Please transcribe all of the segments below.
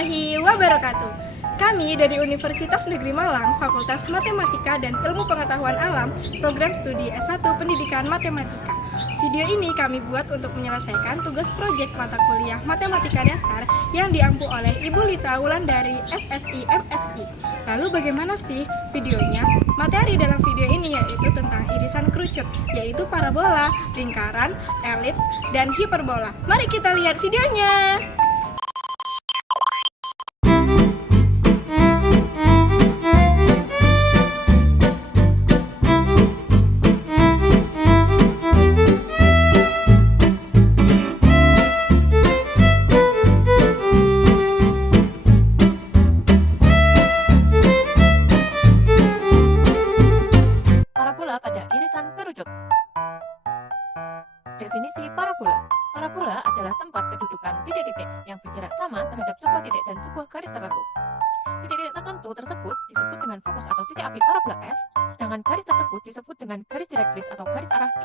warahmatullahi wabarakatuh. Kami dari Universitas Negeri Malang, Fakultas Matematika dan Ilmu Pengetahuan Alam, Program Studi S1 Pendidikan Matematika. Video ini kami buat untuk menyelesaikan tugas proyek mata kuliah Matematika Dasar yang diampu oleh Ibu Lita Wulandari SSI MSI. Lalu bagaimana sih videonya? Materi dalam video ini yaitu tentang irisan kerucut, yaitu parabola, lingkaran, elips, dan hiperbola. Mari kita lihat videonya. Parabola pada irisan kerucut. Definisi parabola. Parabola adalah tempat kedudukan titik-titik yang berjarak sama terhadap sebuah titik dan sebuah garis tertentu. Titik-titik tertentu tersebut disebut dengan fokus atau titik api parabola F, sedangkan garis tersebut disebut dengan garis direktris atau garis arah G.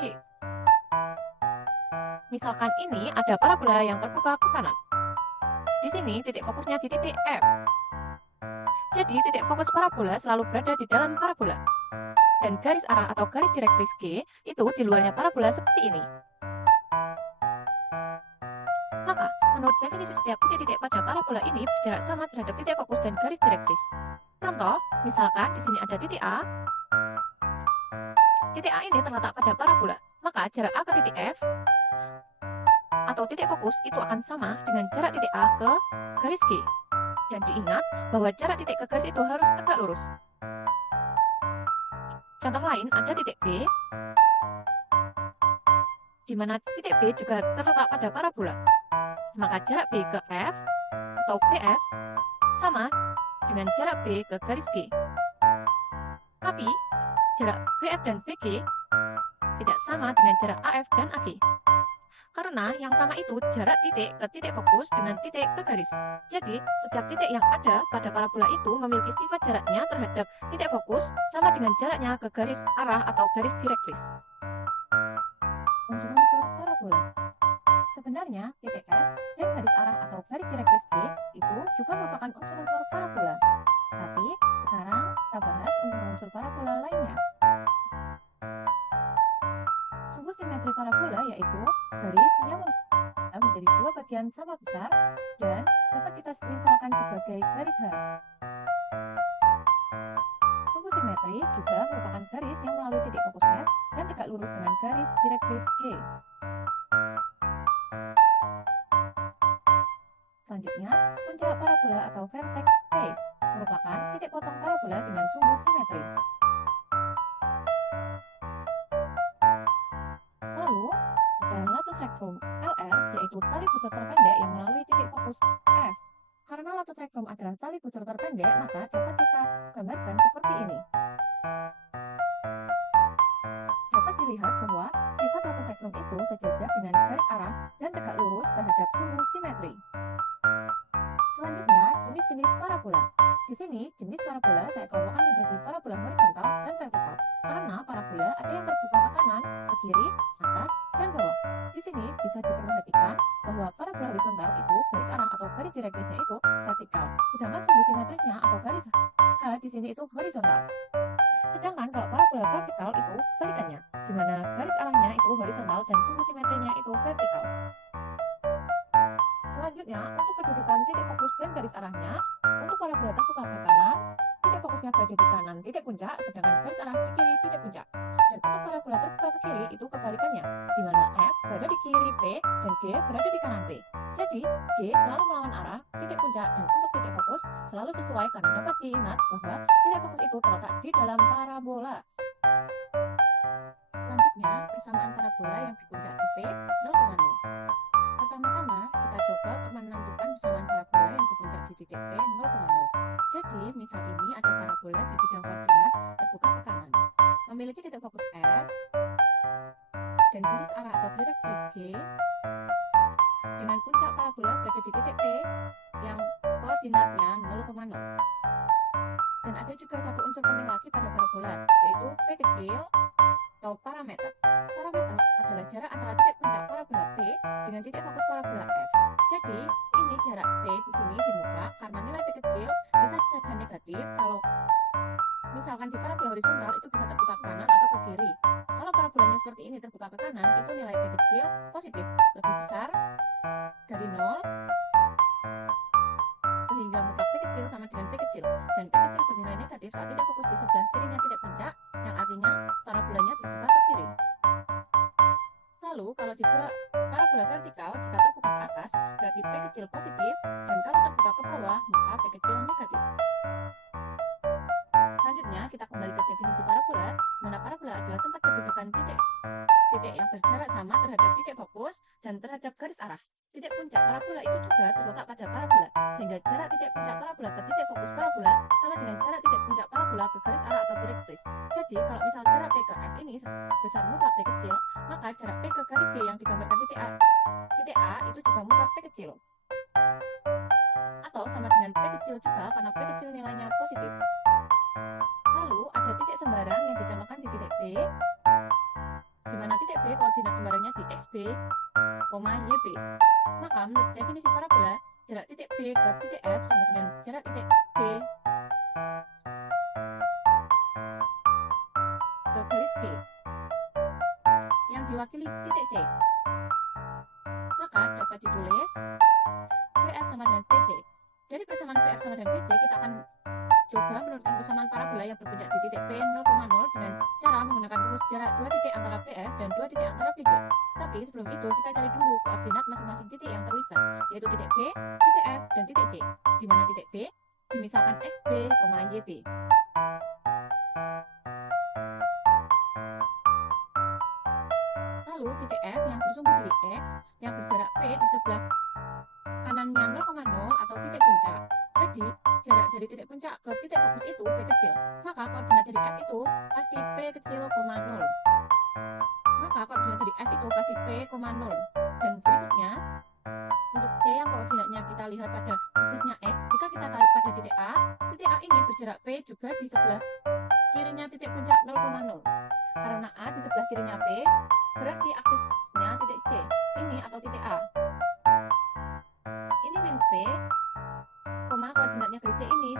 Misalkan ini ada parabola yang terbuka ke kanan. Di sini titik fokusnya di titik F. Jadi titik fokus parabola selalu berada di dalam parabola. Dan garis arah atau garis direktris G itu di luarnya parabola seperti ini. Maka, menurut definisi setiap titik-titik pada parabola ini berjarak sama terhadap titik fokus dan garis direktris. Contoh, misalkan di sini ada titik A. Titik A ini terletak pada parabola, maka jarak A ke titik F atau titik fokus itu akan sama dengan jarak titik A ke garis G. Dan diingat bahwa jarak titik ke garis itu harus tegak lurus. Contoh lain ada titik B, di mana titik B juga terletak pada parabola. Maka jarak B ke F atau BF sama dengan jarak B ke garis G. Tapi, jarak BF dan BG tidak sama dengan jarak AF dan AG. Karena yang sama itu jarak titik ke titik fokus dengan titik ke garis. Jadi, setiap titik yang ada pada parabola itu memiliki sifat jaraknya terhadap titik fokus sama dengan jaraknya ke garis arah atau garis direktris. Unsur-unsur parabola. Sebenarnya, titik F dan garis arah atau garis direktris G itu juga merupakan unsur-unsur parabola. Tapi, sekarang kita bahas unsur-unsur parabola lainnya. Sumbu simetri parabola yaitu garis yang menjadi dua bagian sama besar dan dapat kita misalkan sebagai garis H. Sumbu simetri juga merupakan garis yang melalui titik fokus F dan tegak lurus dengan garis direktris G. Selanjutnya, puncak parabola atau vertex P merupakan titik potong parabola dengan sumbu simetri. Lalu, ada latus rectum LR, yaitu tali busur terpendek yang melalui titik fokus F. Karena latus rectum adalah tali busur terpendek, maka dapat kita gambarkan seperti ini. Dapat dilihat bahwa sifat latus rectum itu sejajar dengan garis arah dan tegak lurus terhadap sumbu simetri. Selanjutnya, jenis-jenis parabola. Di sini, jenis parabola saya kelompokkan menjadi parabola horizontal dan vertikal. Karena parabola ada yang terbuka ke kanan, ke kiri, atas, dan bawah. Di sini bisa diperhatikan bahwa parabola horizontal itu garis arah atau garis direktrisnya itu vertikal, sedangkan sumbu simetrisnya atau garis H di sini itu horizontal. Sedangkan kalau parabola vertikal itu kebalikannya, di mana garis arahnya itu horizontal dan sumbu simetrinya itu vertikal. Selanjutnya, untuk kedudukan titik fokus dan garis arahnya, untuk parabola terbuka ke kanan, titik fokusnya berada di kanan titik puncak, sedangkan garis arah di kiri titik puncak. Dan untuk parabola terbuka ke kiri itu kebalikannya, di mana F berada di kiri P dan G berada di kanan P. Jadi, G selalu melawan arah titik puncak dan untuk titik fokus selalu sesuai karena dapat diingat bahwa titik fokus itu terletak di dalam parabola. Selanjutnya, persamaan parabola yang di puncak di P 0,0. Pertama-tama, kita coba untuk menentukan persamaan parabola yang di puncak di titik P 0,0. Jadi, misal ini ada parabola di bidang koordinat terbuka ke kanan, memiliki titik fokus F dan garis arah atau direktris G, dengan puncak parabola berada di titik P yang koordinatnya 0,0. Dan ada juga satu unsur penting lagi pada parabola, yaitu V kecil atau parameter. Parameter adalah jarak antara titik puncak parabola V dengan titik fokus parabola F. Jadi, ini jarak V di sini dimutlak karena misalkan di parabola horizontal itu bisa terbuka ke kanan atau ke kiri. Kalau parabolanya seperti ini terbuka ke kanan, itu nilai P kecil positif, lebih besar dari 0, sehingga mutlak P kecil sama dengan P kecil, dan P kecil bernilai negatif saat titik fokus di sebelah kirinya titik puncak, yang artinya parabolanya terbuka ke kiri. Lalu, kalau di parabola vertikal, jika terbuka ke atas, berarti P kecil positif, dan kalau terbuka ke bawah, maka P kecil negatif. Selanjutnya, kita kembali ke definisi parabola, di mana parabola adalah tempat kedudukan titik yang berjarak sama terhadap titik fokus dan terhadap garis arah. Titik puncak parabola itu juga terletak pada parabola, sehingga jarak titik puncak parabola ke titik fokus parabola sama dengan jarak titik puncak parabola ke garis arah atau direktris. Jadi, kalau misal jarak P ke F ini sebesar mutlak P kecil, maka jarak P ke garis G yang digambarkan titik A itu juga mutlak P kecil. Atau sama dengan P kecil juga karena P kecil nilainya positif. Lalu, ada titik sembarang yang dicontohkan di titik B, di mana titik B koordinat sembarangnya di XB, YB. Maka menurut definisi parabola, jarak titik B ke titik F sama dengan jarak titik B ke garis G yang diwakili titik C. Maka dapat ditulis PF sama dengan PC. Dari persamaan PF sama dengan PC, kita akan coba menurunkan persamaan parabola yang berpuncak di titik P 0,0 dengan cara menggunakan rumus jarak dua titik antara PF dan dua titik antara PC. Tapi sebelum itu kita cari dulu koordinat masing-masing titik yang terlibat, yaitu titik P, titik F, dan titik C. Di mana titik P dimisalkan XB, YB. Lalu titik F yang bersumbu di X yang berjarak P di sebelah kanannya 0,0 atau titik puncak. Jadi, jarak dari titik puncak ke titik fokus itu P kecil. Maka koordinat dari F itu pasti P kecil, 0. Maka koordinat dari F itu pasti P, 0. Dan berikutnya, untuk C yang koordinatnya kita lihat pada aksisnya X, jika kita tarik pada titik A ini berjarak P juga di sebelah kirinya titik puncak 0,0. Karena A di sebelah kirinya P, berarti aksisnya titik C ini atau titik A. Ini min P, koordinatnya garis C ini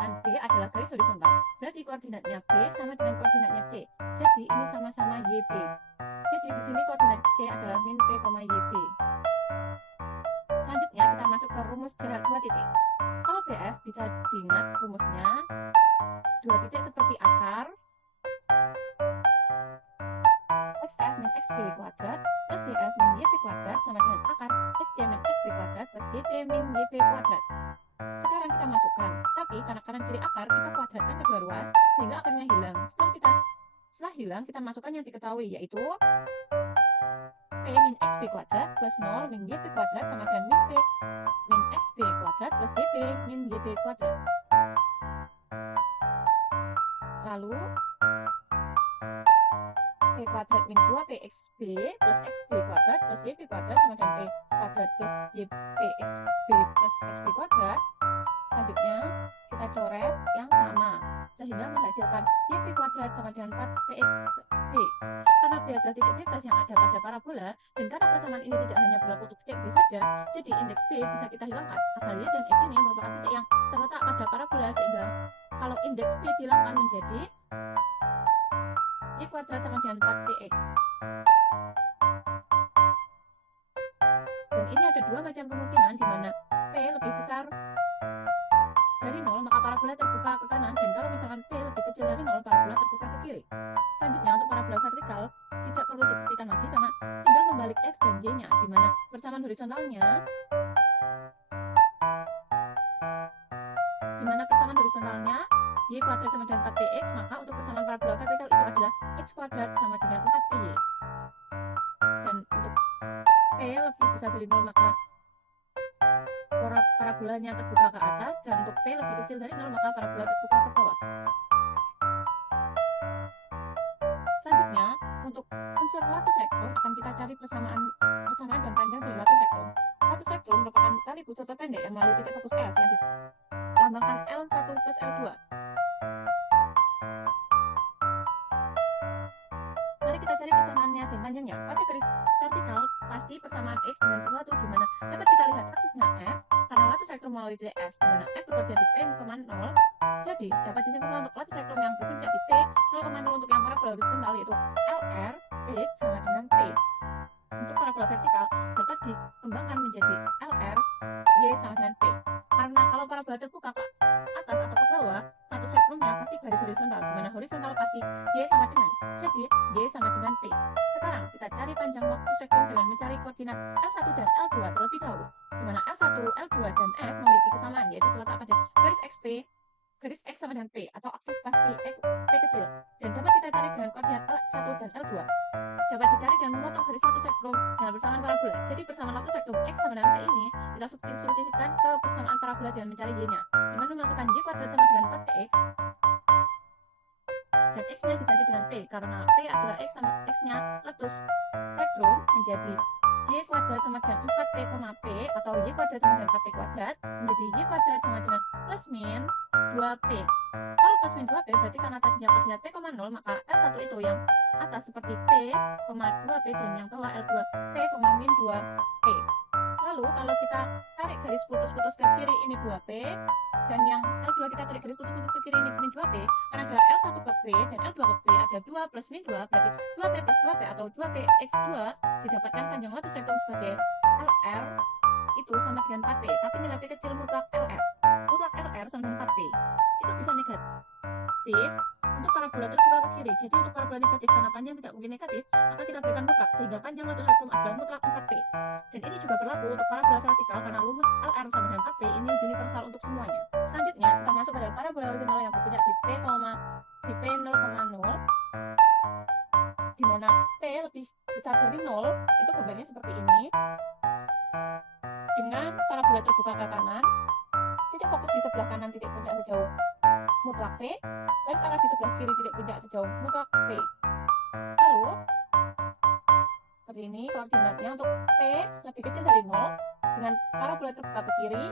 dan B adalah garis horizontal. Berarti koordinatnya B sama dengan koordinatnya C. Jadi ini sama-sama YB. Jadi di sini koordinat C adalah min P, YB. Selanjutnya kita masuk ke rumus jarak dua titik. Kalau BF bisa diingat rumusnya dua titik seperti akar XF min XB kuadrat plus YF min YB kuadrat sama dengan akar XC min XB kuadrat plus YC min YB kuadrat. Sekarang kita masukkan, tapi karena kanan kiri akar kita kuadratkan kedua ruas sehingga akarnya hilang. Setelah hilang kita masukkan yang diketahui, yaitu P min XB kuadrat plus 0 min YB kuadrat sama dengan min P min XB kuadrat plus YB min YB kuadrat. Lalu P kuadrat min 2PXB plus XB kuadrat plus YB kuadrat sama dengan P kuadrat plus YPXB plus XB kuadrat. Selanjutnya kita coret yang sama sehingga menghasilkan YB kuadrat sama dengan 4PXB. Karena B adalah titik bebas yang ada pada parabola dan karena persamaan ini tidak hanya berlaku untuk titik B saja, jadi indeks B bisa kita hilangkan. Asal Y dan X ini merupakan titik yang terletak pada parabola sehingga kalau indeks B dihilangkan menjadi Y kuadrat sama dengan 4PX. Dan ini ada dua macam kemungkinan di mana P lebih besar dari 0 maka parabola terbuka ke kanan, dan kalau misalkan P lebih kecil dari 0 parabola terbuka ke kiri. Selanjutnya untuk parabola vertikal tidak perlu dibuktikan lagi karena tinggal membalik X dan Y nya, di mana persamaan horizontalnya Y kuadrat sama dengan 4px, maka untuk persamaan parabola vertikal itu adalah X kuadrat sama dengan 4py. Dan untuk P lebih besar dari 0 maka parabolanya terbuka ke atas, dan untuk P lebih kecil dari 0 maka parabola terbuka ke bawah. Selanjutnya, untuk unsur latus rektrum akan kita cari persamaan dan panjang dari latus rektrum. Latus rektrum merupakan tali bucur terpendek yang melalui titik fokus F yang dilambangkan L1 plus L2. Mari kita cari persamaannya dan panjangnya. Pada garis vertikal pasti persamaan X dengan sesuatu di mana dapat kita lihat akutnya F karena latus rektrum melalui titik F, di mana F berkoordinat di P, 0. Jadi dapat disimpulkan untuk latus rektrum yang berbentuk X sama dengan V. Untuk parabola vertikal dapat dikembangkan menjadi LR Y sama dengan V. Karena kalau parabola terbuka ke atas atau ke bawah, satu spektrumnya pasti garis horizontal, di mana horizontal pasti Y sama dengan. Jadi Y sama dengan V. Sekarang kita cari panjang waktu spektrum dengan mencari koordinat L1 dan L2 terlebih dahulu, di mana L1, L2 dan F memiliki kesamaan, yaitu terletak pada garis XP, garis X sama dengan V atau aksis pasti P kecil, dan dapat kita cari dengan koordinat L1 dan L2. Dapat dicari dengan memotong garis satu spektrum dengan persamaan parabola. Jadi persamaan waktu spektrum X sama dengan P ini kita substitusikan ke persamaan parabola dengan mencari Y-nya, dengan memasukkan Y kuadrat sama dengan 4PX dan X-nya dibagi dengan P, karena P adalah X sama X-nya letus spektrum, menjadi Y kuadrat sama dengan 4P, P atau Y kuadrat sama dengan 4P kuadrat menjadi Y kuadrat sama dengan plus min 2P. Kalau plus min 2P berarti karena tadinya koordinat P, 0, maka L1 itu yang atas seperti P, 2P dan yang bawah L2 P, min 2P. Lalu kalau kita tarik garis putus-putus ke kiri ini 2P dan yang L2 kita tarik garis putus-putus ke kiri ini min 2P, karena jarak L1 ke P dan L2 ke P ada 2 plus min 2, berarti 2P plus 2P atau 2P x 2 didapatkan panjang latus spektrum sebagai LR itu sama dengan 4P, tapi nilai P kecil mutlak LR sama dengan 4P itu bisa negatif untuk parabola terbuka ke kiri. Jadi untuk parabola negatif, karena panjang tidak mungkin negatif, maka kita berikan mutlak sehingga panjang latus spektrum adalah mutlak 4P. Dan ini juga berlaku untuk parabola vertikal karena rumus LR sama dengan 4P ini universal untuk semuanya. Selanjutnya kita masuk pada parabola horizontal yang berpuncak di P 0,0, di mana P lebih besar dari 0, itu gambarnya seperti ini. Dengan parabola terbuka ke kanan, titik fokus di sebelah kanan titik puncak sejauh mutlak V, garis arah di sebelah kiri titik puncak sejauh mutlak V. Lalu seperti ini koordinatnya untuk P lebih kecil dari 0, dengan parabola terbuka ke kiri,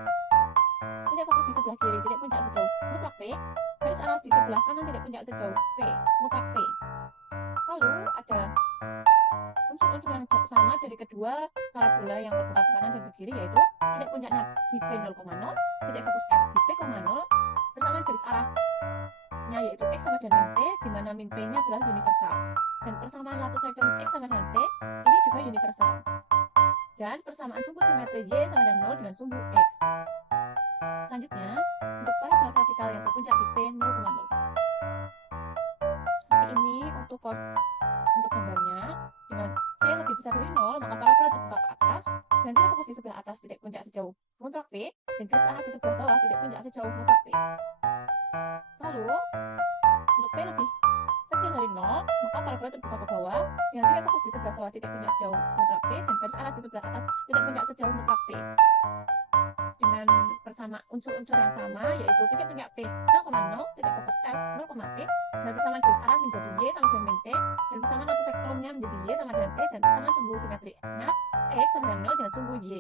titik fokus di sebelah kiri titik puncak sejauh mutlak V, garis arah di sebelah kanan titik puncak sejauh V, mutlak V. Lalu ada unsur-unsur yang sama dari kedua parabola yang terbuka ke kanan dan ke kiri, yaitu titik puncaknya di V 0,0, titik fokus F di P, 0, bersamaan garis arahnya yaitu X sama dengan min V, di mana min V-nya adalah universal, dan persamaan latus spektrum X sama dengan V ini juga universal, dan persamaan sumbu simetri Y sama dengan 0 dengan sumbu X. Selanjutnya untuk parabola vertikal yang berpuncak di V 0,0 seperti ini untuk gambarnya. Dengan V lebih besar dari 0, maka parabola terbuka ke atas dan titik fokus di sebelah atas titik puncak sejauh mutlak P, dan garis arah di sebelah bawah titik puncak sejauh mutlak P. Lalu untuk P lebih kecil dari 0, maka parabola terbuka ke bawah dengan titik fokus di sebelah bawah titik puncak sejauh mutlak P dan garis arah di sebelah atas titik puncak sejauh mutlak P. Dengan bersama unsur-unsur yang sama, yaitu titik puncak P 0,0, titik fokus F 0,P, dan persamaan garis arah menjadi Y sama dengan min V, dan persamaan latus spektrumnya menjadi Y sama dengan V, dan persamaan sumbu simetrinya X sama dengan 0 dengan sumbu Y.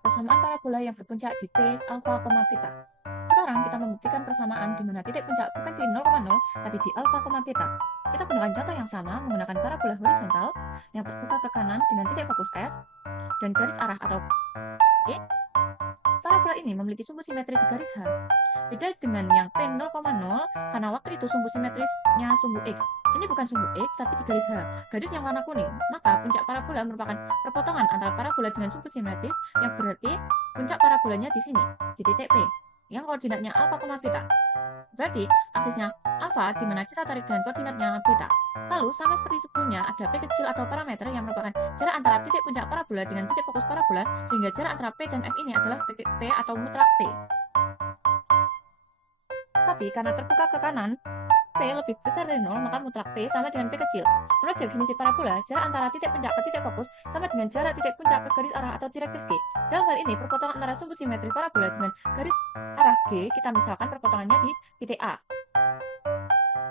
Persamaan parabola yang berpuncak di P alfa, beta. Sekarang kita membuktikan persamaan di mana titik puncak bukan di 0,0 tapi di alfa, beta. Kita gunakan contoh yang sama menggunakan parabola horizontal yang terbuka ke kanan dengan titik fokus S dan garis arah atau Y. Parabola ini memiliki sumbu simetri di garis H. Beda dengan yang P 0,0 karena waktu itu sumbu simetrisnya sumbu X. Ini bukan sumbu X tapi di garis H, garis yang warna kuning. Maka puncak parabola merupakan perpotongan antara parabola dengan sumbu simetris, yang berarti puncak parabolanya di sini, di titik P, yang koordinatnya alfa, beta. Berarti aksisnya alfa di mana kita tarik dengan koordinatnya beta. Lalu sama seperti sebelumnya ada P kecil atau parameter yang merupakan jarak antara titik puncak parabola dengan titik fokus parabola, sehingga jarak antara P dan F ini adalah P atau mutlak P. Tapi karena terbuka ke kanan, P lebih besar dari 0, maka mutlak P sama dengan P kecil. Menurut definisi parabola, jarak antara titik puncak ke titik fokus sama dengan jarak titik puncak ke garis arah atau direktif G. Dalam hal ini, perpotongan antara sumbu simetri parabola dengan garis arah G, kita misalkan perpotongannya di titik A.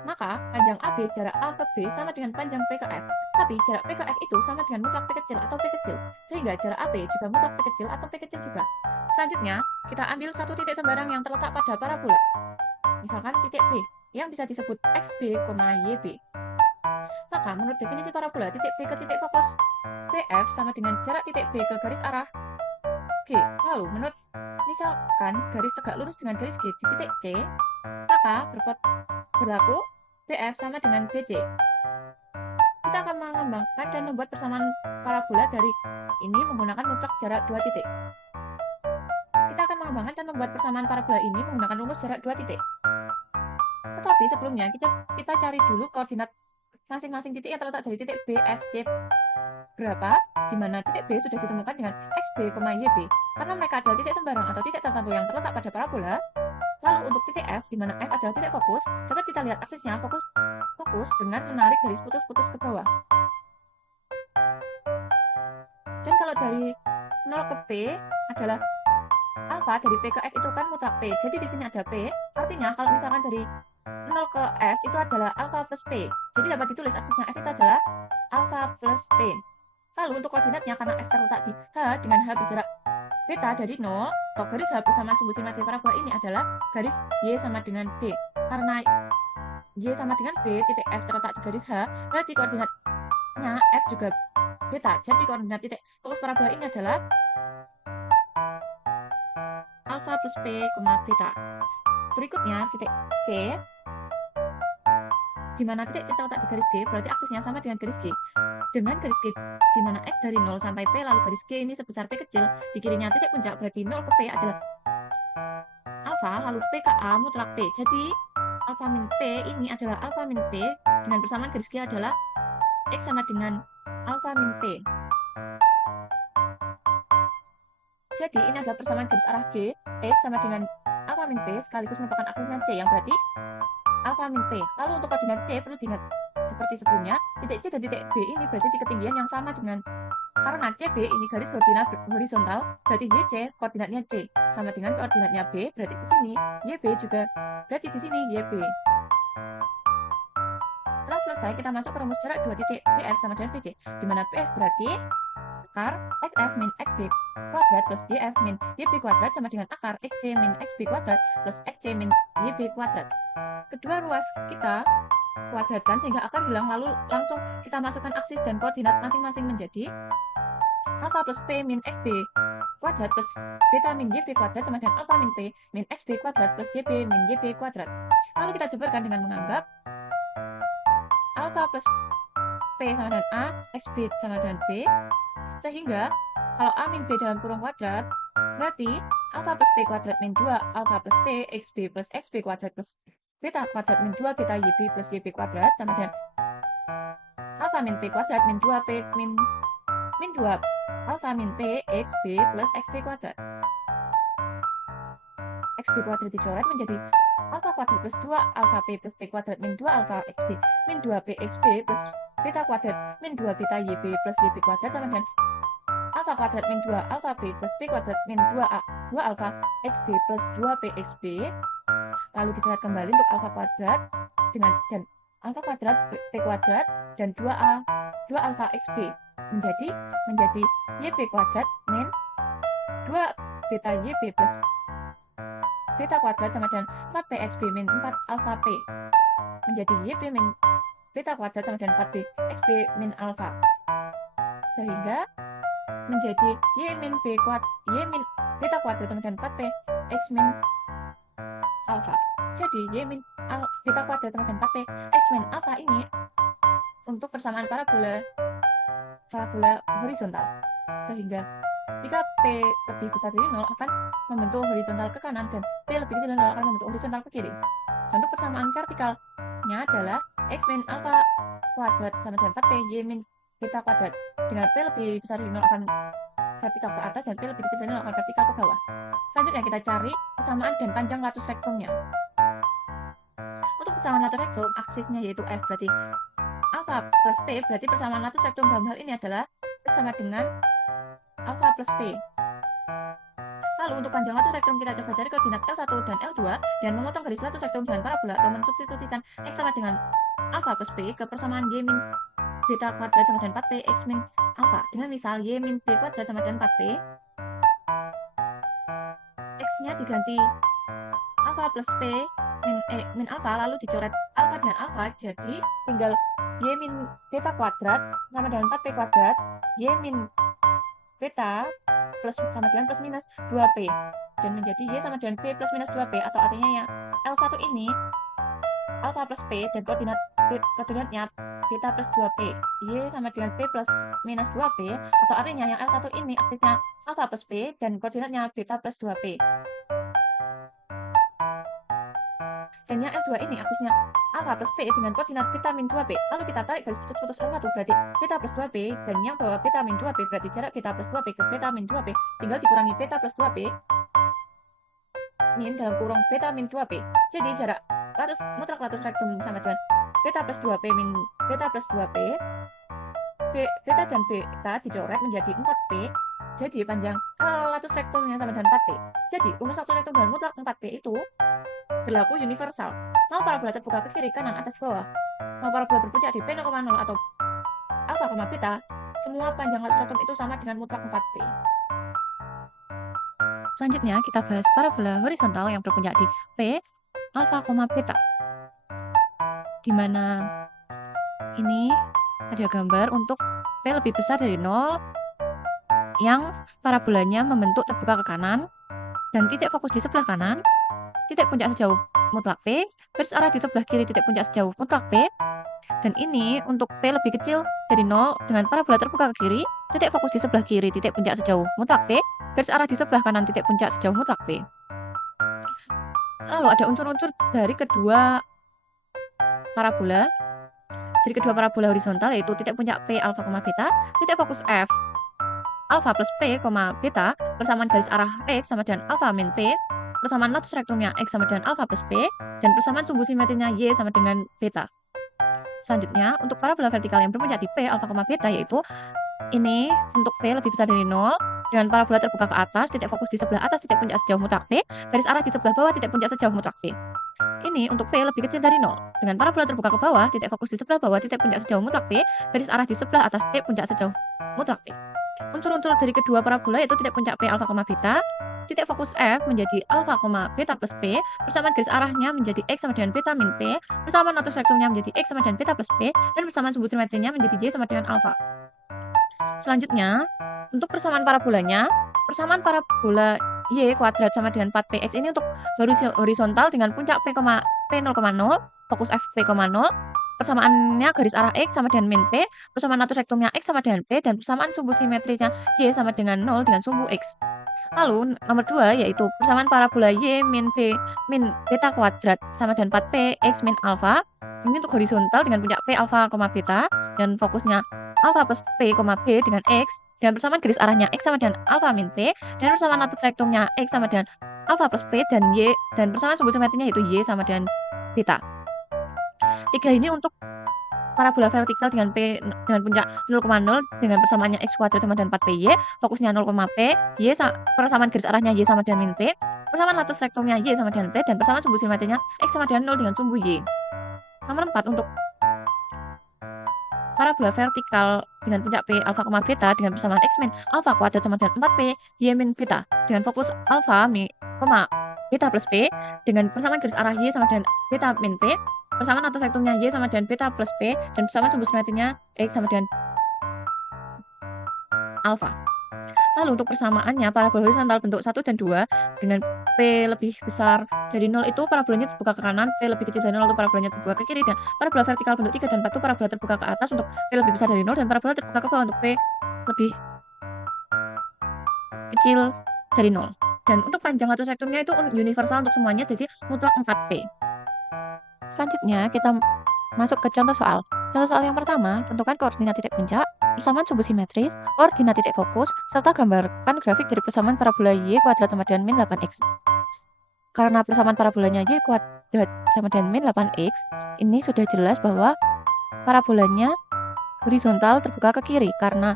Maka, panjang AB jarak A ke B sama dengan panjang P ke F. Tapi, jarak P ke F itu sama dengan mutlak P kecil atau P kecil, sehingga jarak AB juga mutlak P kecil atau P kecil juga. Selanjutnya, kita ambil satu titik sembarang yang terletak pada parabola. Misalkan titik P, yang bisa disebut XB, YB. Maka, menurut definisi parabola, titik P ke titik fokus PF sama dengan jarak titik B ke garis arah G. Lalu, menurut misalkan garis tegak lurus dengan garis G di titik C, maka berlaku BF sama dengan BC. Kita akan mengembangkan dan membuat persamaan parabola dari ini menggunakan mutlak jarak 2 titik. Kita akan mengembangkan dan membuat persamaan parabola ini menggunakan rumus jarak 2 titik. Tetapi sebelumnya kita cari dulu koordinat masing-masing titik yang terletak dari titik B, F, C berapa, di mana titik B sudah ditemukan dengan XB, YB. Karena mereka adalah titik sembarang atau titik tertentu yang terletak pada parabola. Lalu untuk titik F, di mana F adalah titik fokus, dapat kita lihat aksesnya fokus dengan menarik garis putus-putus ke bawah. Dan kalau dari 0 ke P adalah alfa, dari P ke F itu kan mutlak P. Jadi di sini ada P, artinya kalau misalkan dari 0 ke F itu adalah alfa plus P. Jadi dapat ditulis aksesnya F itu adalah alfa plus P. Lalu untuk koordinatnya, karena F terletak di H dengan H berjarak beta dari 0, atau garis H bersama sumbu simetri parabola ini adalah garis Y sama dengan B. Karena Y sama dengan B, titik F terletak di garis H, berarti koordinatnya F juga beta. Jadi koordinat titik fokus parabola ini adalah alfa plus P, beta. Berikutnya titik C, di mana titik C terletak di garis G, berarti aksesnya sama dengan garis G. Dengan garis G, di mana X dari 0 sampai P, lalu garis G ini sebesar P kecil, di kirinya titik puncak, berarti 0 ke P adalah alfa, lalu P ke A mutlak P. Jadi, alfa min P ini adalah alfa min P, dengan persamaan garis G adalah X sama dengan alfa min P. Jadi, ini adalah persamaan garis arah G, X sama dengan alfa min P, sekaligus merupakan aksesnya C, yang berarti alfa min P. Lalu untuk koordinat C perlu diingat seperti sebelumnya, titik C dan titik B ini berarti di ketinggian yang sama dengan, karena CB ini garis koordinat horizontal, berarti YC koordinatnya C sama dengan koordinatnya B, berarti di sini YB juga berarti di sini YB. Setelah selesai, kita masuk ke rumus jarak 2 titik BF sama dengan BC, di mana BF berarti akar XF min XB kuadrat plus YF min YB kuadrat sama dengan akar XC min XB kuadrat plus XC min YB kuadrat. Kedua ruas kita kuadratkan sehingga akar hilang, lalu langsung kita masukkan aksis dan koordinat masing-masing menjadi alfa plus P min XB kuadrat plus beta min YB kuadrat sama dengan alfa min P min XB kuadrat plus YB min YB kuadrat. Lalu kita jabarkan dengan menganggap alfa plus P sama dengan A, XB sama dengan B, sehingga kalau A min B dalam kurung kuadrat, berarti alfa plus P kuadrat min 2 alfa plus P XB plus XB kuadrat plus beta kuadrat min 2 beta YB plus YB kuadrat sama dengan alfa min P kuadrat min 2 P min 2 alfa min P XB plus XB kuadrat. XB kuadrat dicoret menjadi alfa kuadrat plus 2 alfa P plus P kuadrat min 2 alfa XB min 2 P XB plus beta kuadrat min 2 beta YB plus YB kuadrat sama dengan alfa kuadrat min 2 alfa P plus P kuadrat min 2 alfa XB plus 2 P XB. Lalu dicoret kembali untuk alfa kuadrat dengan dan alfa kuadrat P kuadrat dan 2 alfa XB menjadi YB kuadrat min 2 beta YB plus beta kuadrat sama dengan 4 P XB min 4 alfa P menjadi YB min beta kuadrat sama dengan 4 B XB min alfa, sehingga menjadi Y min beta kuadrat sama dengan 4 P X min alfa. Jadi Y min beta kuadrat sama dengan 4 P X min alfa ini untuk persamaan parabola horizontal, sehingga jika P lebih besar dari 0 akan membentuk horizontal ke kanan dan P lebih kecil dari 0 akan membentuk horizontal ke kiri. Dan untuk persamaan vertikalnya adalah X min alfa kuadrat sama dengan 4P Y min beta kuadrat, dengan P lebih besar dari 0 akan vertikal ke atas dan P lebih kecil dari 0 akan vertikal ke bawah. Selanjutnya kita cari persamaan dan panjang latus rektumnya. Untuk persamaan latus rektum, aksisnya yaitu F berarti alfa plus P, berarti persamaan latus rektum dalam hal ini adalah X sama dengan alfa plus P. Lalu untuk panjang latus rektum kita coba cari koordinat L1 dan L2 dan memotong garis latus rektum dengan parabola atau mensubstitusikan X sama dengan alfa plus P ke persamaan Y min beta kuadrat sama dengan 4P X min alfa. Dengan misal Y min B kuadrat sama dengan 4P, X-nya diganti alfa plus P min alfa, lalu dicoret alfa dan alfa, jadi tinggal Y min beta kuadrat sama dengan 4P kuadrat Y min beta plus sama dengan plus minus 2P dan menjadi Y sama dengan P plus minus 2P, atau artinya ya L1 ini alfa plus P dan koordinatnya beta plus 2P. Y sama dengan P plus minus 2P, atau artinya yang L1 ini aksisnya alfa plus P dan koordinatnya beta plus 2P. Dan yang L2 ini aksisnya alfa plus P dengan koordinat beta min 2P. Lalu kita tarik garis putus L1 berarti beta plus 2P, dan yang bawah beta min 2P berarti jarak beta plus 2P ke beta min 2P tinggal dikurangi beta plus 2P min dalam kurung beta min 2P. Jadi jarak mutlak latus rektum sama dengan beta plus 2P min beta plus 2P. Beta dan beta dicoret menjadi 4P. Jadi panjang latus rektumnya sama dengan 4P. Jadi rumus latus rektum dengan mutlak 4P itu berlaku universal. Mau parabola terbuka ke kiri, kanan, atas, bawah, mau parabola berpuncak di P 0,0 atau alfa, beta, semua panjang latus rektum itu sama dengan mutlak 4P. Selanjutnya kita bahas parabola horizontal yang berpuncak di P, alfa, beta. Di mana ini ada gambar untuk P lebih besar dari 0 yang parabolanya membentuk terbuka ke kanan dan titik fokus di sebelah kanan, titik puncak sejauh mutlak P, garis arah di sebelah kiri titik puncak sejauh mutlak P. Dan ini untuk P lebih kecil dari 0 dengan parabola terbuka ke kiri, titik fokus di sebelah kiri titik puncak sejauh mutlak P, garis arah di sebelah kanan titik puncak sejauh mutlak P. Lalu ada unsur-unsur dari kedua parabola horizontal, yaitu titik puncak P alfa, beta, titik fokus F alfa plus P, beta, persamaan garis arah X sama dengan alfa min P, persamaan latus rektumnya X sama dengan alfa plus P, dan persamaan sumbu simetrinya Y sama dengan beta. Selanjutnya, untuk parabola vertikal yang berpuncak di P alfa, beta, yaitu ini untuk P lebih besar dari 0 dengan parabola terbuka ke atas, titik fokus di sebelah atas titik puncak sejauh mutlak P, garis arah di sebelah bawah titik puncak sejauh mutlak P. Ini untuk P lebih kecil dari 0 dengan parabola terbuka ke bawah, titik fokus di sebelah bawah titik puncak sejauh mutlak P, garis arah di sebelah atas titik puncak sejauh mutlak P. Unsur-unsur dari kedua parabola yaitu titik puncak P alfa, beta, titik fokus F menjadi alfa, beta plus P, persamaan garis arahnya menjadi X sama dengan beta min P, persamaan latus rektumnya menjadi X sama dengan beta plus P, dan persamaan sumbu simetrinya menjadi Y sama dengan alfa. Selanjutnya, untuk persamaan parabolanya, persamaan parabola Y kuadrat sama dengan 4PX ini untuk horizontal dengan puncak P, 0,0, fokus F P, 0, persamaannya garis arah X sama dengan min P, persamaan latus rektumnya X sama dengan P, dan persamaan sumbu simetrinya Y sama dengan 0 dengan sumbu X. Lalu, nomor 2 yaitu persamaan parabola Y min P min beta kuadrat sama dengan 4P X min alfa. Ini untuk horizontal dengan puncak P alfa, beta, dan fokusnya alfa plus P, P dengan X, dan persamaan garis arahnya X sama dengan alfa min P, dan persamaan latus rektumnya X sama dengan alfa plus P, dan Y, dan persamaan sumbu simetrinya yaitu Y sama dengan beta. 3 ini untuk parabola vertikal dengan P dengan puncak 0,0 dengan persamaannya X kuadrat sama dengan 4PY, fokusnya 0,P, Y persamaan garis arahnya Y sama dengan min P, persamaan latus rektumnya Y sama dengan P, dan persamaan sumbu simetrinya X sama dengan 0 dengan sumbu Y. Nomor 4 untuk parabola vertikal dengan puncak P alfa, beta dengan persamaan X min alfa kuadrat sama dengan 4P Y min beta dengan fokus alfa beta plus P dengan persamaan garis arah Y sama dengan beta min P, persamaan latus rektumnya Y sama dengan beta plus P, dan persamaan sumbu simetrinya X sama dengan alfa. Lalu untuk persamaannya, parabola horizontal bentuk 1 dan 2 dengan P lebih besar dari 0 itu parabolanya terbuka ke kanan, P lebih kecil dari 0 itu parabolanya terbuka ke kiri, dan parabola vertikal bentuk 3 dan 4 itu parabola terbuka ke atas untuk P lebih besar dari 0, dan parabola terbuka ke bawah untuk P lebih kecil dari 0. Dan untuk panjang latus rektumnya itu universal untuk semuanya, jadi mutlak 4P. Selanjutnya kita masuk ke contoh soal. Contoh soal yang pertama, tentukan koordinat titik puncak, persamaan sumbu simetris, koordinat titik fokus, serta gambarkan grafik dari persamaan parabola Y kuadrat sama dengan min 8X. Karena persamaan parabolanya Y kuadrat sama dengan min 8X, ini sudah jelas bahwa parabolanya horizontal terbuka ke kiri, karena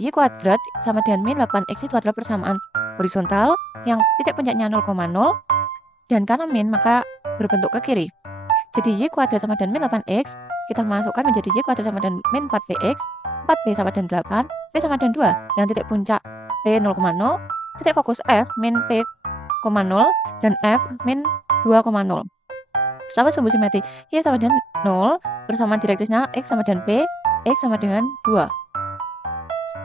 Y kuadrat sama dengan min 8X itu adalah persamaan horizontal yang titik puncaknya 0,0 dan karena min maka berbentuk ke kiri. Jadi Y kuadrat sama dengan min 8X kita masukkan menjadi Y kuadrat sama dengan min 4PX, 4P sama dengan 8, P sama dengan 2 dengan titik puncak P 0,0, titik fokus F min P, 0 dan F min 2,0. Sama sumbu simetri Y sama dengan 0, persamaan direktrisnya X sama dengan P, X sama dengan 2.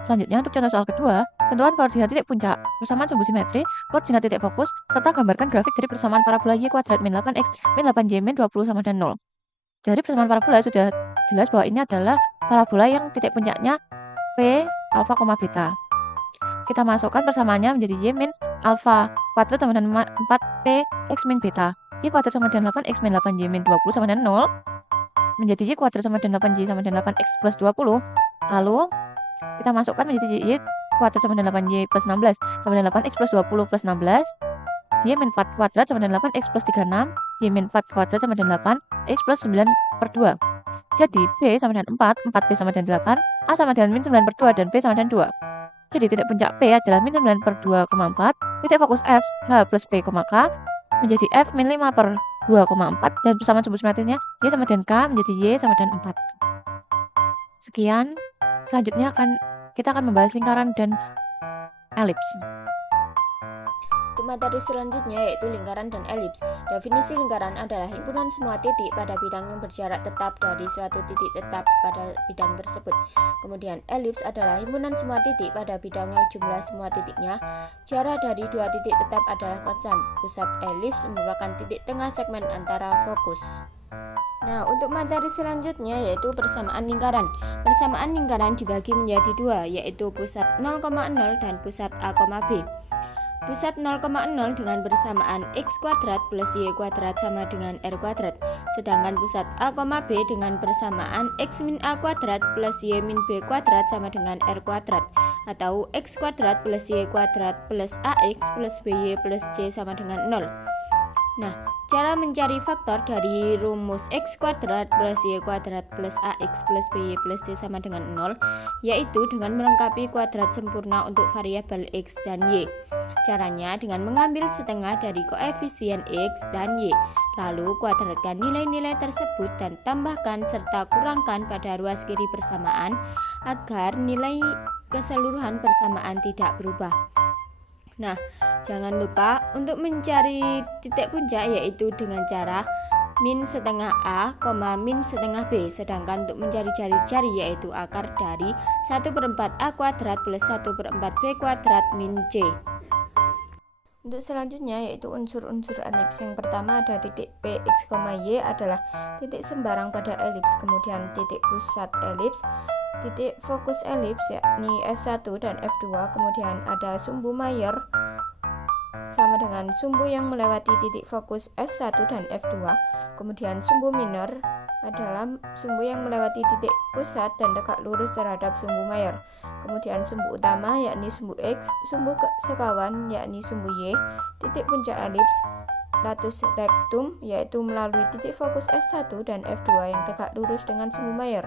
Selanjutnya untuk contoh soal kedua, Tentukan koordinat titik puncak, persamaan sumbu simetri, koordinat titik fokus, serta gambarkan grafik dari persamaan parabola y kuadrat min 8x min 8y min 20 sama dengan 0. Dari persamaan parabola sudah jelas bahwa ini adalah parabola yang titik puncaknya P alfa, beta. Kita masukkan persamaannya menjadi y min alfa kuadrat sama dengan 4p x min beta. Y kuadrat sama dengan 8x min 8y min 20 sama dengan 0. Menjadi y kuadrat sama dengan 8y sama dengan 8x plus 20. Lalu kita masukkan menjadi y kuadrat sama dengan 8y plus 16 sama dengan 8x plus 20 plus 16. Y min 4 kuadrat sama dengan 8x plus 36. Y min 4 kuadrat sama dengan 8x plus 9 per 2. Jadi B sama dengan 4, 4B sama dengan 8, A sama dengan min 9 per 2, dan B sama dengan 2. Jadi titik puncak P adalah min 9 per 2,4, titik fokus F, H plus P, K, menjadi F min 5 per 2,4, dan persamaan sumbu simetrinya Y sama dengan K menjadi Y sama dengan 4. Sekian, selanjutnya kita akan membahas lingkaran dan elips. Untuk materi selanjutnya yaitu lingkaran dan elips. Definisi lingkaran adalah himpunan semua titik pada bidang yang berjarak tetap dari suatu titik tetap pada bidang tersebut. Kemudian elips adalah himpunan semua titik pada bidang yang jumlah semua titiknya jarak dari dua titik tetap adalah konstan. Pusat elips merupakan titik tengah segmen antara fokus. Nah, untuk materi selanjutnya yaitu persamaan lingkaran. Persamaan lingkaran dibagi menjadi dua, yaitu pusat 0,0 dan pusat A, B. Pusat 0,0 dengan persamaan x kuadrat plus y kuadrat sama dengan r kuadrat. Sedangkan pusat A, B dengan persamaan x min a kuadrat plus y min b kuadrat sama dengan r kuadrat. Atau x kuadrat plus y kuadrat plus ax plus by plus c sama dengan 0. Nah, cara mencari faktor dari rumus x kuadrat plus y kuadrat plus ax plus by plus c sama dengan 0 yaitu dengan melengkapi kuadrat sempurna untuk variabel x dan y. Caranya dengan mengambil setengah dari koefisien x dan y, lalu kuadratkan nilai-nilai tersebut dan tambahkan serta kurangkan pada ruas kiri persamaan agar nilai keseluruhan persamaan tidak berubah. Nah, jangan lupa untuk mencari titik puncak yaitu dengan cara min setengah A, min setengah B. Sedangkan untuk mencari jari-jari yaitu akar dari 1/4 A kuadrat plus 1/4 B kuadrat min C. Untuk selanjutnya yaitu unsur-unsur elips. Yang pertama ada titik P, X, Y adalah titik sembarang pada elips. Kemudian titik pusat elips, titik fokus elips yakni F1 dan F2. Kemudian ada sumbu mayor sama dengan sumbu yang melewati titik fokus F1 dan F2. Kemudian sumbu minor adalah sumbu yang melewati titik pusat dan tegak lurus terhadap sumbu mayor. Kemudian sumbu utama yakni sumbu X, sumbu sekawan yakni sumbu Y, titik puncak elips latus rectum yaitu melalui titik fokus F1 dan F2 yang tegak lurus dengan sumbu mayor.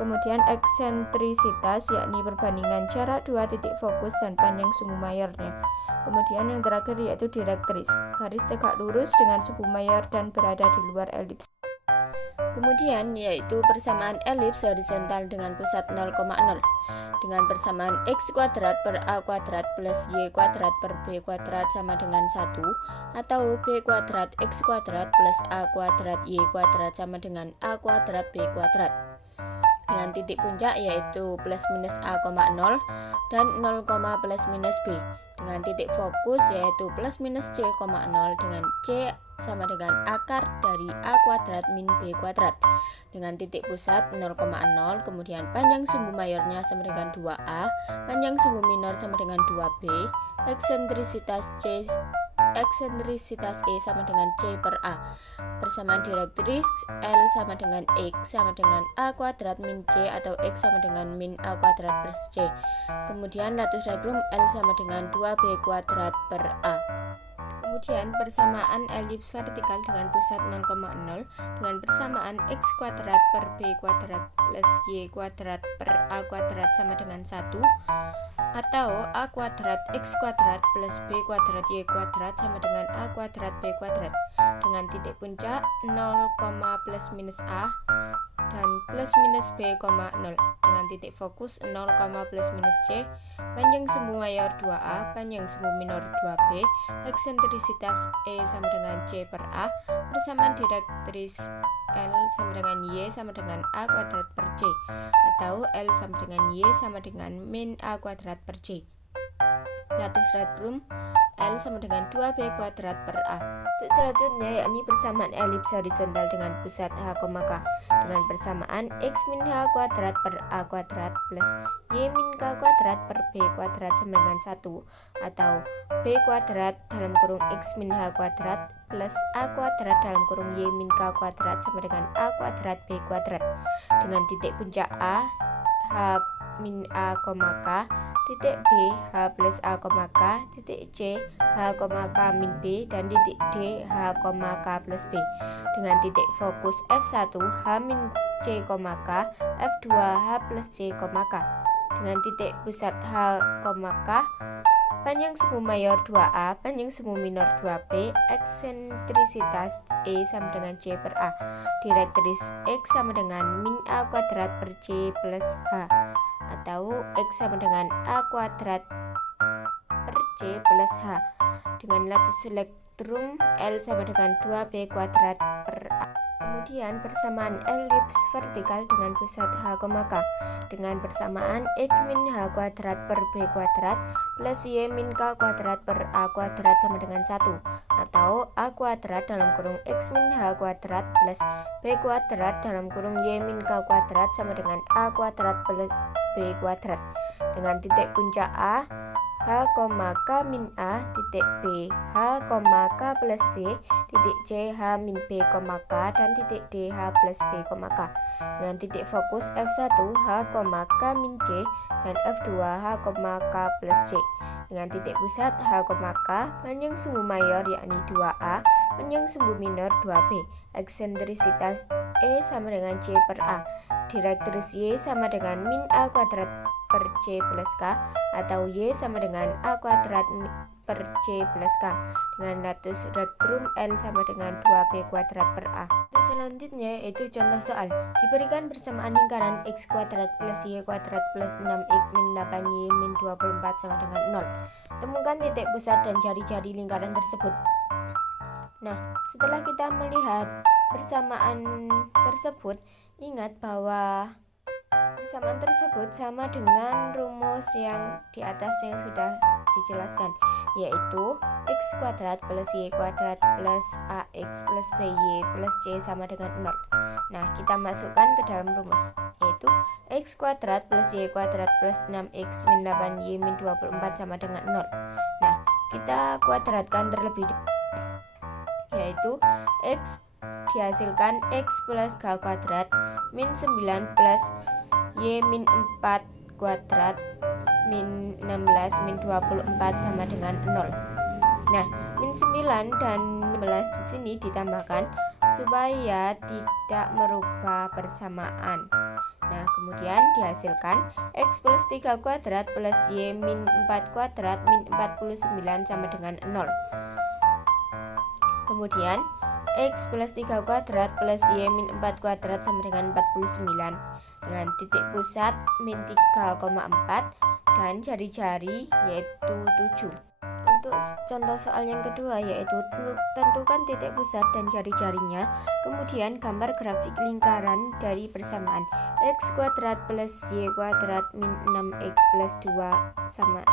Kemudian eksentrisitas yakni perbandingan jarak dua titik fokus dan panjang sumbu mayornya. Kemudian yang terakhir yaitu direktris, garis tegak lurus dengan sumbu mayor dan berada di luar elips. Kemudian yaitu persamaan elips horizontal dengan pusat 0,0 dengan persamaan x kuadrat per a kuadrat plus y kuadrat per b kuadrat sama dengan 1 atau b kuadrat x kuadrat plus a kuadrat y kuadrat sama dengan a kuadrat b kuadrat. Dengan titik puncak yaitu plus minus a, 0 dan 0, plus minus b. Dengan titik fokus yaitu plus minus c, 0 dengan c sama dengan akar dari a kuadrat min b kuadrat. Dengan titik pusat 0,0 kemudian panjang sumbu mayornya sama dengan 2a, panjang sumbu minor sama dengan 2b, eksentrisitas E sama dengan C per A. Persamaan direktris L sama dengan X sama dengan A kuadrat min C atau X sama dengan min A kuadrat plus C. Kemudian latus rectum L sama dengan 2B kuadrat per A. Kemudian persamaan elips vertikal dengan pusat 0,0 dengan persamaan X kuadrat per B kuadrat plus Y kuadrat per A kuadrat sama dengan 1 atau A kuadrat X kuadrat plus B kuadrat Y kuadrat sama dengan A kuadrat B kuadrat dengan titik puncak 0, plus minus A dan plus minus B, 0 dengan titik fokus 0, plus minus C, panjang sumbu mayor 2A, panjang sumbu minor 2B, eksentrisitas E sama dengan C per A, persamaan direktris L sama dengan Y sama dengan A kuadrat per C atau L sama dengan Y sama dengan min A kuadrat per C. Latus regrum L sama dengan 2B kuadrat per A. Untuk selanjutnya yakni persamaan elips horizontal dengan pusat H, K dengan persamaan X min H kuadrat per A kuadrat plus Y min K kuadrat per B kuadrat sama dengan 1, atau B kuadrat dalam kurung X min H kuadrat plus A kuadrat dalam kurung Y min K kuadrat sama dengan A kuadrat B kuadrat dengan titik puncak A H min A, K, titik B H plus A, K, titik C H, K min B, dan titik D H, K plus B dengan titik fokus F1 H min C, K, F2 H plus C, K dengan titik pusat H, K, panjang semu mayor 2A, panjang semu minor 2B, eksentrisitas E sama dengan C per A, direktris X sama dengan min A kuadrat per C plus H, atau X sama dengan A kuadrat per C plus H, dengan latus elektrum L sama dengan 2B kuadrat per A. Kemudian persamaan elips vertikal dengan pusat H, K dengan persamaan X min H kuadrat per B kuadrat plus Y min K kuadrat per A kuadrat sama dengan 1, atau A kuadrat dalam kurung X min H kuadrat plus B kuadrat dalam kurung Y min K kuadrat sama dengan A kuadrat plus B kuadrat dengan titik puncak A H, K min A, titik B H, K plus C, titik C H min B, K, dan titik D H plus B, K dengan titik fokus F1 H, K min C, dan F2 H, K plus C dengan titik pusat H, K, panjang semu mayor yakni 2A, panjang semu minor 2B, eksentrisitas E sama dengan C per A, direktris Y sama dengan min A kuadrat per C plus K, atau Y sama dengan A kuadrat per C plus K dengan latus regrum L sama dengan 2B kuadrat per A. Selanjutnya yaitu contoh soal. Diberikan persamaan lingkaran X kuadrat plus Y kuadrat plus 6X min 8Y min 24 sama dengan 0. Temukan titik pusat dan jari-jari lingkaran tersebut. Nah, setelah kita melihat persamaan tersebut, ingat bahwa persamaan tersebut sama dengan rumus yang di atas yang sudah dijelaskan, yaitu X kuadrat plus Y kuadrat plus AX plus BY plus C sama dengan 0. Nah, kita masukkan ke dalam rumus, yaitu X kuadrat plus Y kuadrat plus 6X min 8Y min 24 sama dengan 0. Nah, kita kuadratkan terlebih dahulu, yaitu X dihasilkan X plus K kuadrat min 9 plus Y min 4 kuadrat min 16 min 24 sama dengan 0. Nah, min 9 dan 15 di sini ditambahkan supaya tidak merubah persamaan. Nah, kemudian dihasilkan X plus 3 kuadrat plus Y min 4 kuadrat min 49 sama dengan 0. Kemudian X plus 3 kuadrat plus Y min 4 kuadrat sama dengan 49 dengan titik pusat min 3,4 dan jari-jari yaitu 7. Untuk contoh soal yang kedua yaitu tentukan titik pusat dan jari-jarinya, kemudian gambar grafik lingkaran dari persamaan X kuadrat plus Y kuadrat min 6X plus 2 sama.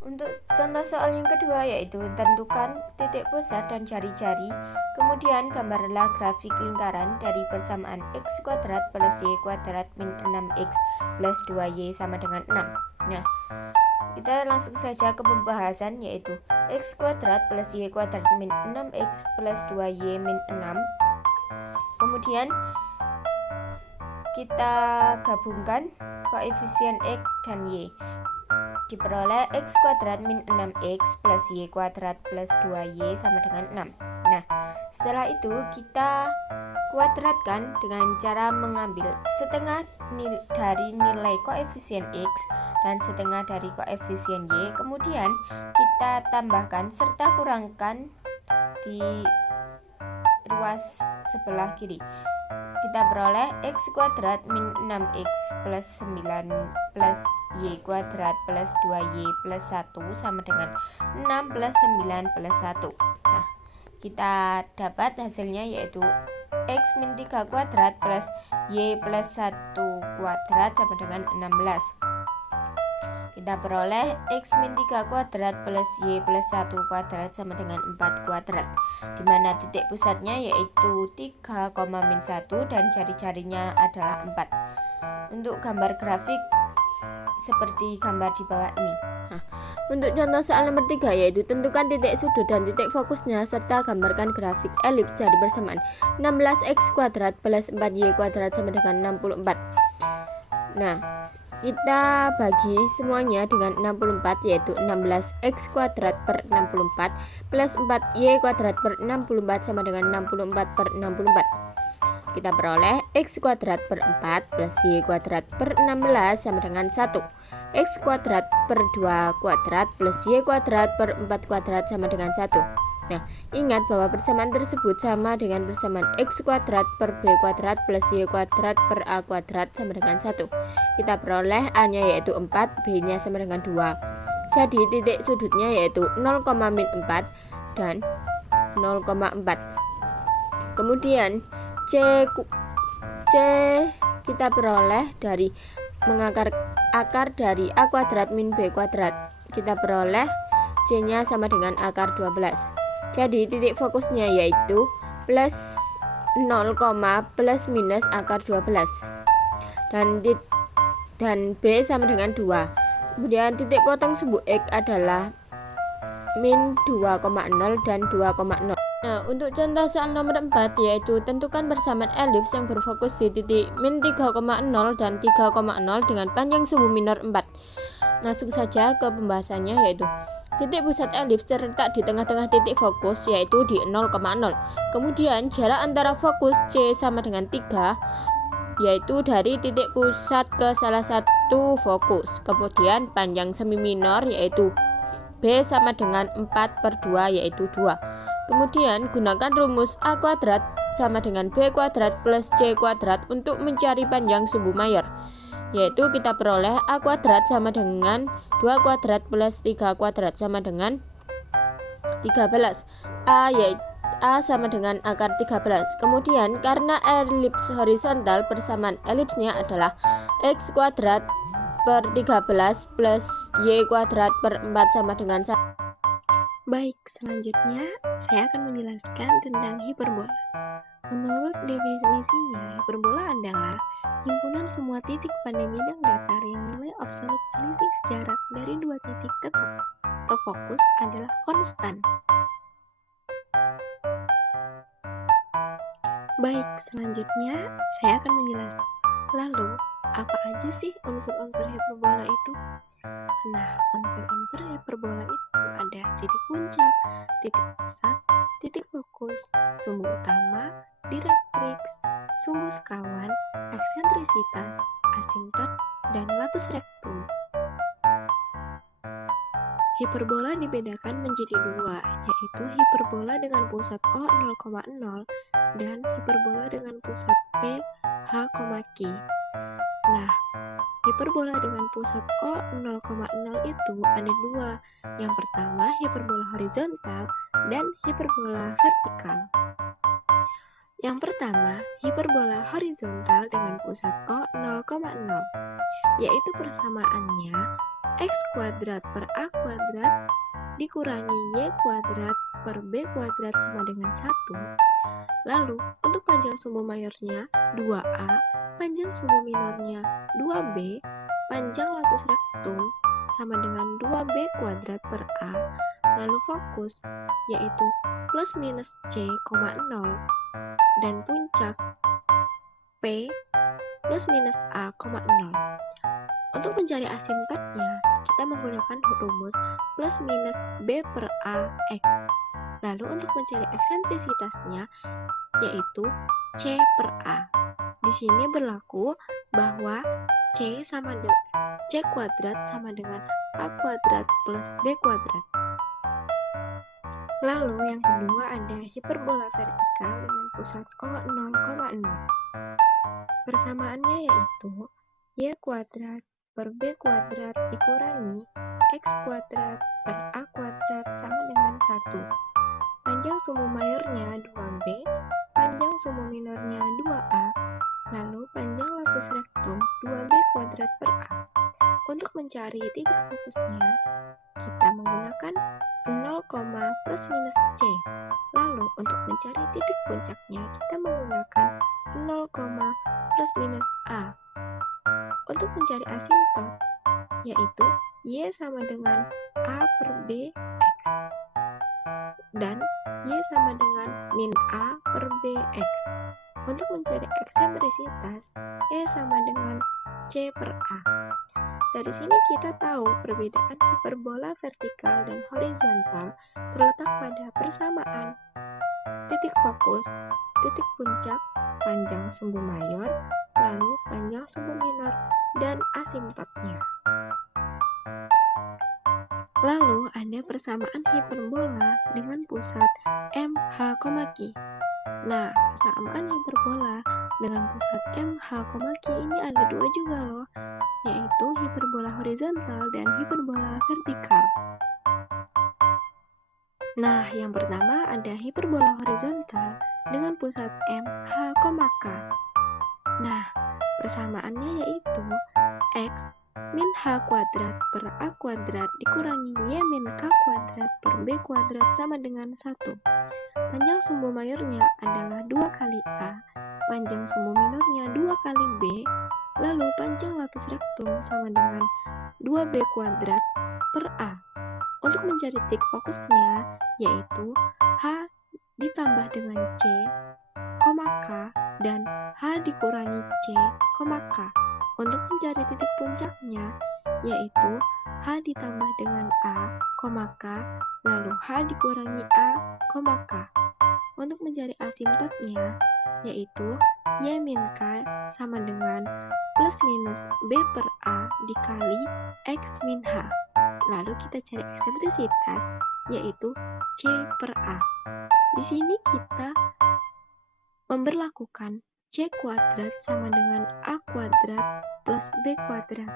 Untuk contoh soal yang kedua yaitu tentukan titik pusat dan jari-jari, kemudian gambarlah grafik lingkaran dari persamaan X kuadrat plus Y kuadrat min 6X plus 2Y sama dengan 6. Nah, kita langsung saja ke pembahasan yaitu X kuadrat plus Y kuadrat min 6X plus 2Y min 6. Kemudian kita gabungkan koefisien X dan Y, diperoleh X kuadrat min 6X plus Y kuadrat plus 2Y sama dengan 6. Nah, setelah itu kita kuadratkan dengan cara mengambil setengah dari nilai koefisien X dan setengah dari koefisien Y, kemudian kita tambahkan serta kurangkan di ruas sebelah kiri. Kita peroleh X kuadrat min 6X plus 9 plus Y kuadrat plus 2Y plus 1 sama dengan 6 plus 9 plus 1. Nah, kita dapat hasilnya yaitu X min 3 kuadrat plus Y plus 1 kuadrat sama dengan 16. Kita peroleh X min 3 kuadrat plus Y plus 1 kuadrat sama dengan 4 kuadrat, dimana titik pusatnya yaitu 3, min 1 dan jari-jarinya adalah 4. Untuk gambar grafik seperti gambar di bawah ini. Untuk contoh soal nomor 3 yaitu tentukan titik sudut dan titik fokusnya serta gambarkan grafik elips dari persamaan 16x kuadrat plus 4y kuadrat sama dengan 64. Nah, kita bagi semuanya dengan 64 yaitu 16x kuadrat per 64 plus 4y kuadrat per 64 sama dengan 64 per 64. Kita peroleh x kuadrat per 4 plus y kuadrat per 16 sama dengan 1. X kuadrat per 2 kuadrat plus y kuadrat per 4 kuadrat sama dengan 1. Nah, ingat bahwa persamaan tersebut sama dengan persamaan x kuadrat per b kuadrat plus y kuadrat per a kuadrat sama dengan 1. Kita peroleh a-nya yaitu 4, b-nya sama dengan 2. Jadi titik sudutnya yaitu 0, min 4 dan 0,4. Kemudian C kita peroleh dari mengakar akar dari a kuadrat min b kuadrat. Kita peroleh C-nya sama dengan akar 12. Jadi titik fokusnya yaitu plus 0, plus minus akar 12 dan B sama dengan 2. Kemudian titik potong sumbu X adalah min 2,0 dan 2,0. Nah, untuk contoh soal nomor 4 yaitu tentukan persamaan elips yang berfokus di titik min 3,0 dan 3,0 dengan panjang sumbu minor 4. Langsung saja ke pembahasannya yaitu titik pusat elips terletak di tengah-tengah titik fokus yaitu di 0,0. Kemudian jarak antara fokus C sama dengan 3 yaitu dari titik pusat ke salah satu fokus. Kemudian panjang semi minor yaitu B sama dengan 4 per 2 yaitu 2. Kemudian gunakan rumus A kuadrat sama dengan B kuadrat plus C kuadrat untuk mencari panjang sumbu mayor. Yaitu kita peroleh A kuadrat sama dengan 2 kuadrat plus 3 kuadrat sama dengan 13. A sama dengan akar 13. Kemudian karena elips horizontal, persamaan elipsnya adalah X kuadrat per 13 plus Y kuadrat per 4 sama dengan 1. Baik, selanjutnya saya akan menjelaskan tentang hiperbola. Menurut definisinya, hiperbola adalah himpunan semua titik pada bidang datar yang nilai absolut selisih jarak dari dua titik tetap atau fokus adalah konstan. Baik, selanjutnya saya akan menjelaskan. Lalu, apa aja sih unsur-unsur hiperbola itu? Nah, unsur-unsur hiperbola itu ada titik puncak, titik pusat, titik fokus, sumbu utama, direktrix, sumbu sekawan, eksentrisitas, asimtot, dan latus rectum. Hiperbola dibedakan menjadi dua, yaitu hiperbola dengan pusat O 0,0 dan hiperbola dengan pusat P H, Q. Nah, hiperbola dengan pusat O 0,0 itu ada dua. Yang pertama hiperbola horizontal dan hiperbola vertikal. Yang pertama, hiperbola horizontal dengan pusat O 0,0, yaitu persamaannya X kuadrat per A kuadrat dikurangi Y kuadrat per B kuadrat sama dengan 1. Lalu, untuk panjang sumbu mayornya 2A, panjang sumbu minornya 2B, panjang latus rectum sama dengan 2B kuadrat per A, lalu fokus yaitu plus minus C, 0 dan puncak P plus minus A, 0. Untuk mencari asimtotnya, kita menggunakan rumus plus minus B per A X. Lalu untuk mencari eksentrisitasnya, yaitu C per A. Di sini berlaku bahwa C kuadrat sama dengan A kuadrat plus B kuadrat. Lalu yang kedua ada hiperbola vertikal dengan pusat O 0,0. Persamaannya yaitu Y kuadrat per B kuadrat dikurangi X kuadrat per A kuadrat sama dengan 1. Panjang sumbu mayornya 2B, panjang sumbu minornya 2A, lalu panjang latus rectum 2B kuadrat per A. Untuk mencari titik fokusnya, kita menggunakan 0, plus minus C. Lalu untuk mencari titik puncaknya, kita menggunakan 0, plus minus A. Untuk mencari asimtot, yaitu Y sama dengan A per B X. Dan Y sama dengan min A per BX. Untuk mencari eksentrisitas, E sama dengan C per A. Dari sini kita tahu perbedaan hiperbola vertikal dan horizontal terletak pada persamaan titik fokus, titik puncak, panjang sumbu mayor, lalu panjang sumbu minor, dan asimtotnya. Lalu ada persamaan hiperbola dengan pusat MH, Q. Nah, persamaan hiperbola dengan pusat MH, Q ini ada dua juga loh, yaitu hiperbola horizontal dan hiperbola vertikal. Nah, yang pertama ada hiperbola horizontal dengan pusat MH, K. Nah, persamaannya yaitu X min H kuadrat per A kuadrat dikurangi Y min K kuadrat per B kuadrat sama dengan 1. Panjang sumbu mayornya adalah 2 kali A, panjang sumbu minornya 2 kali B, lalu panjang latus rektum sama dengan 2B kuadrat per A. Untuk mencari titik fokusnya, yaitu H ditambah dengan C, K, dan H dikurangi C, K. Untuk mencari titik puncaknya, yaitu H ditambah dengan A, K, lalu H dikurangi A, K. Untuk mencari asimtotnya, yaitu Y min K sama dengan plus minus B per A dikali X min H. Lalu kita cari eksentrisitas, yaitu C per A. Di sini kita memberlakukan C kuadrat sama dengan A kuadrat plus B kuadrat.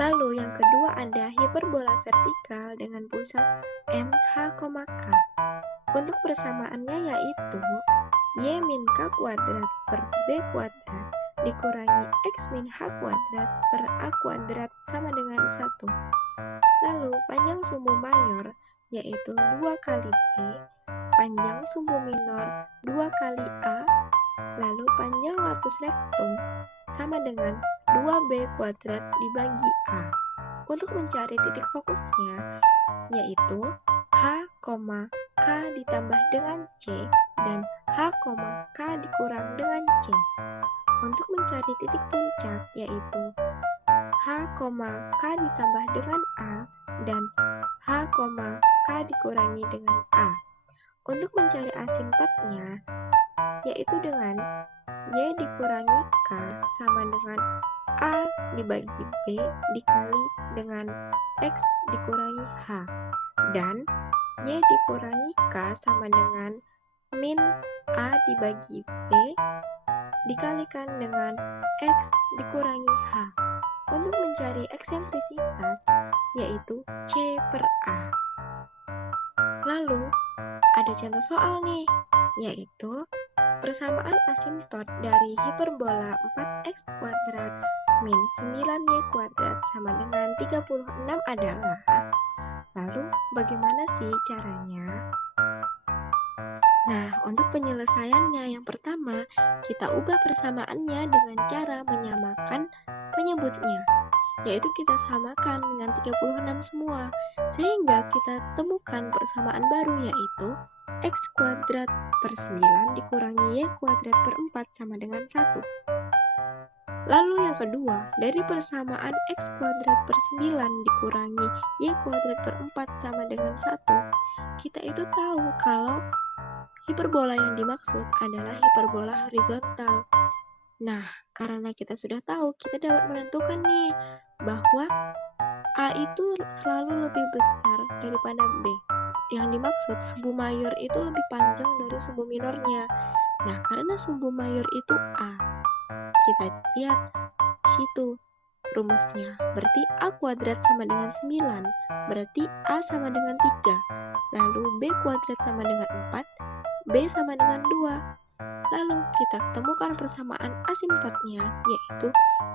Lalu yang kedua ada hiperbola vertikal dengan pusat MH, K. Untuk persamaannya yaitu Y min K kuadrat per B kuadrat dikurangi X min H kuadrat per A kuadrat sama dengan 1. Lalu panjang sumbu mayor yaitu 2 kali B, panjang sumbu minor 2 kali A, lalu panjang latus rektum sama dengan 2B kuadrat dibagi A. Untuk mencari titik fokusnya, yaitu H, K ditambah dengan C dan H, K dikurang dengan C. Untuk mencari titik puncak, yaitu H, K ditambah dengan A dan H, K dikurangi dengan A. Untuk mencari asimtotnya, yaitu dengan Y dikurangi K sama dengan A dibagi B dikali dengan X dikurangi H, dan Y dikurangi K sama dengan min A dibagi B dikalikan dengan X dikurangi H. Untuk mencari eksentrisitas, yaitu C per A. Lalu, ada contoh soal nih, yaitu persamaan asimtot dari hiperbola 4x kuadrat min 9y kuadrat sama dengan 36 adalah. Lalu, bagaimana sih caranya? Nah, untuk penyelesaiannya yang pertama, kita ubah persamaannya dengan cara menyamakan penyebutnya, yaitu kita samakan dengan 36 semua, sehingga kita temukan persamaan baru yaitu X kuadrat per 9 dikurangi Y kuadrat per 4 sama dengan 1. Lalu yang kedua, dari persamaan X kuadrat per 9 dikurangi Y kuadrat per 4 sama dengan 1, kita itu tahu kalau hiperbola yang dimaksud adalah hiperbola horizontal. Nah, karena kita sudah tahu, kita dapat menentukan nih bahwa A itu selalu lebih besar daripada B. Yang dimaksud sumbu mayor itu lebih panjang dari sumbu minornya. Nah, karena sumbu mayor itu A, kita lihat situ rumusnya. Berarti A kuadrat sama dengan 9, berarti A sama dengan 3. Lalu B kuadrat sama dengan 4, B sama dengan 2. Lalu kita temukan persamaan asimptotnya, yaitu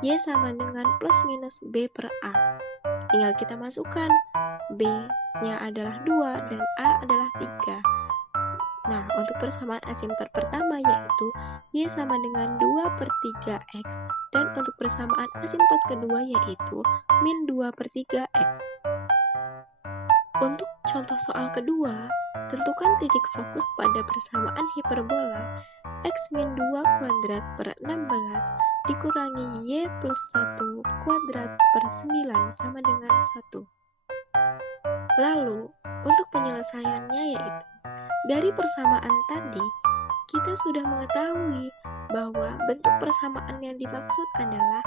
Y sama dengan plus minus B per A. Tinggal kita masukkan, B-nya adalah 2 dan A adalah 3. Nah, untuk persamaan asimptot pertama yaitu Y sama dengan 2 per 3X, dan untuk persamaan asimptot kedua yaitu min 2 per 3X. Untuk contoh soal kedua, tentukan titik fokus pada persamaan hiperbola X min 2 kuadrat per 16 dikurangi Y plus 1 kuadrat per 9 sama dengan 1. Lalu, untuk penyelesaiannya yaitu, dari persamaan tadi, kita sudah mengetahui bahwa bentuk persamaan yang dimaksud adalah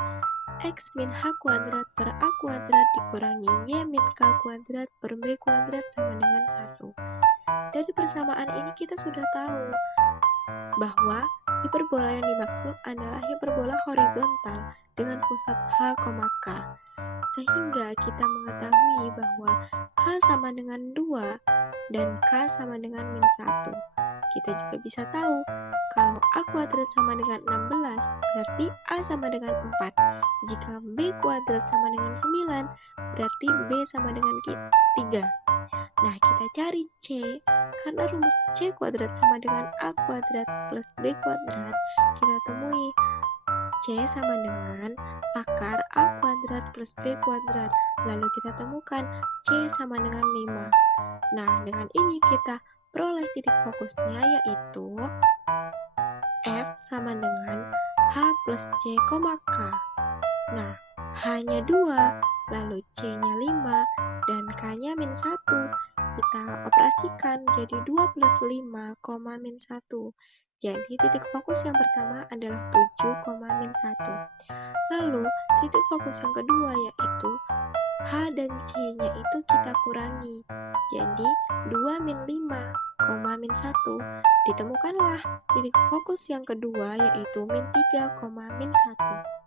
X min H kuadrat per A kuadrat dikurangi Y min K kuadrat per B kuadrat sama dengan 1. Dari persamaan ini kita sudah tahu bahwa hiperbola yang dimaksud adalah hiperbola horizontal dengan pusat H, K. Sehingga kita mengetahui bahwa H sama dengan 2 dan K sama dengan min 1. Kita juga bisa tahu kalau A kuadrat sama dengan 16, berarti A sama dengan 4. Jika B kuadrat sama dengan 9, berarti B sama dengan 3. Nah, kita cari C. Karena rumus C kuadrat sama dengan A kuadrat plus B kuadrat, kita temui C sama dengan akar A kuadrat plus B kuadrat. Lalu kita temukan C sama dengan 5. Nah, dengan ini kita peroleh titik fokusnya yaitu F sama dengan H plus C, K. Nah, H-nya 2, lalu C-nya 5, dan K-nya min 1. Kita operasikan jadi 2 plus 5, min 1. Jadi titik fokus yang pertama adalah 7, min 1. Lalu titik fokus yang kedua yaitu H dan C-nya itu kita kurangi. Jadi 2 min 5, min 1. Ditemukanlah titik fokus yang kedua yaitu min 3, min 1.